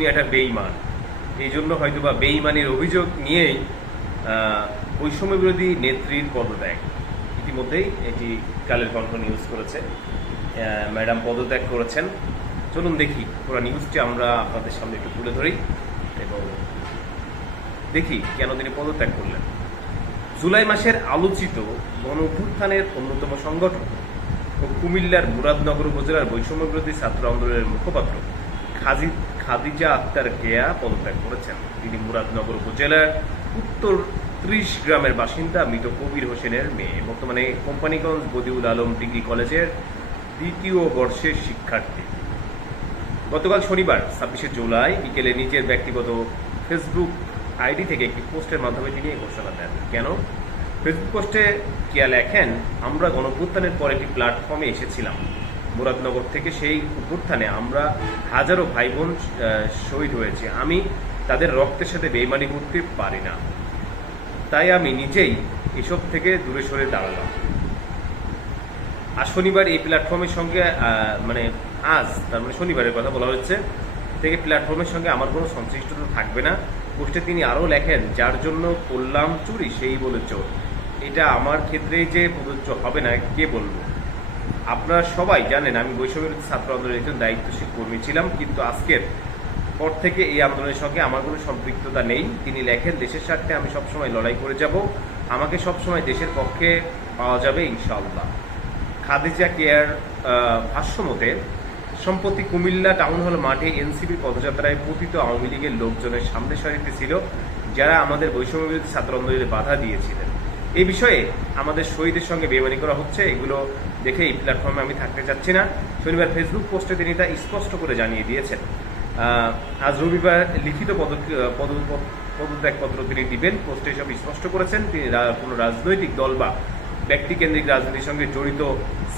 দুনিয়াটা বেঈমান, এই জন্য হয়তো বা বেঈমানির অভিযোগ নিয়েই বৈষম্য বিরোধী নেত্রীর পদত্যাগ। ইতিমধ্যেই এটি কালের কণ্ঠ নিউজ করেছে, ম্যাডাম পদত্যাগ করেছেন। চলুন দেখি পুরো নিউজটি আমরা আপনাদের সামনে একটু তুলে ধরি এবং দেখি কেন তিনি পদত্যাগ করলেন। জুলাই মাসের আলোচিত গণ অভ্যুত্থানের অন্যতম সংগঠন ও কুমিল্লার মুরাদনগর উপজেলার বৈষম্য বিরোধী ছাত্র আন্দোলনের মুখপাত্র খাদিজা আক্তার কেয়া পদত্যাগ করেছেন। তিনি মুরাদনগর উপজেলার উত্তর 30 গ্রামের বাসিন্দা মৃত কবির হোসেনের মেয়ে, বর্তমানে কোম্পানিগঞ্জ বদিউল আলম ডিগ্রি কলেজের 2য় বর্ষের শিক্ষার্থী। গতকাল শনিবার 26শে জুলাই বিকেলে নিজের ব্যক্তিগত ফেসবুক আইডি থেকে একটি পোস্টের মাধ্যমে তিনি এই ঘোষণা দেন। কেন? ফেসবুক পোস্টে কেয়া লেখেন, আমরা গণঅভ্যুত্থানের পর একটি প্ল্যাটফর্মে এসেছিলাম। মুরাদনগর থেকে সেই অভ্যুত্থানে আমরা হাজারো ভাই বোন শহীদ হয়েছে। আমি তাদের রক্তের সাথে বেইমানি করতে পারি না, তাই আমি নিজেই এসব থেকে দূরে সরে দাঁড়ালাম। আর শনিবার এই প্ল্যাটফর্মের সঙ্গে আজ তার মানে শনিবারের কথা বলা হচ্ছে থেকে প্ল্যাটফর্মের সঙ্গে আমার কোনো সংশ্লিষ্টতা থাকবে না। পোস্টে তিনি আরও লেখেন, যার জন্য করলাম চুরি সেই বলে চোর। এটা আমার ক্ষেত্রেই যে প্রযোজ্য হবে না কে বলবো। আপনারা সবাই জানেন আমি বৈষম্যবিরোধী ছাত্র আন্দোলনের একজন দায়িত্বশীল কর্মী ছিলাম, কিন্তু আজকের পর থেকে এই আন্দোলনের সঙ্গে আমার কোনো সম্পৃক্ততা নেই। তিনি লেখেন, দেশের স্বার্থে আমি সবসময় লড়াই করে যাব, আমাকে সবসময় দেশের পক্ষে পাওয়া যাবে ইনশাআল্লাহ। খাদিজা কেয়ার ভাষ্যমতে সম্প্রতি কুমিল্লা টাউন হল মাঠে এনসিপি পদযাত্রায় পতিত আওয়ামী লীগের লোকজনের সামনে সারিতে ছিল, যারা আমাদের বৈষম্যবিরোধী ছাত্র আন্দোলনে বাধা দিয়েছিলেন। এই বিষয়ে আমাদের শহীদের সঙ্গে বেইমানি করা হচ্ছে, এগুলো দেখে এই প্ল্যাটফর্মে আমি থাকতে চাচ্ছি না। শনিবার ফেসবুক পোস্টে তিনি তা স্পষ্ট করে জানিয়ে দিয়েছেন। আজ রবিবার লিখিত পদত্যাগপত্র তিনি দিবেন। পোস্টে সব স্পষ্ট করেছেন তিনি কোনো রাজনৈতিক দল বা ব্যক্তিকেন্দ্রিক রাজনীতির সঙ্গে জড়িত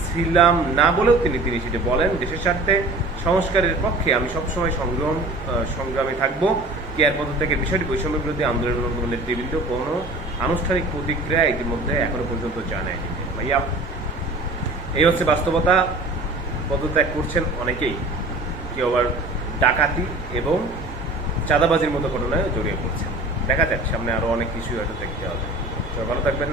ছিলাম না বলেও তিনি সেটা বলেন। দেশের স্বার্থে সংস্কারের পক্ষে আমি সবসময় সংগ্রামে থাকবো। কেয়ার পদত্যাগের বিষয়টি বৈষম্য বিরোধী আন্দোলনের নেতৃবৃন্দ কোনো আনুষ্ঠানিক প্রতিক্রিয়া ইতিমধ্যে এখনো পর্যন্ত জানায়নি। ভাইয়া, এই হচ্ছে বাস্তবতা। পদত্যাগ করছেন অনেকেই, কেউ আবার ডাকাতি এবং চাঁদাবাজির মতো ঘটনায় জড়িয়ে পড়ছেন। দেখা যাক সামনে আরো অনেক কিছুই হয়তো দেখতে হবে। সবাই ভালো থাকবেন।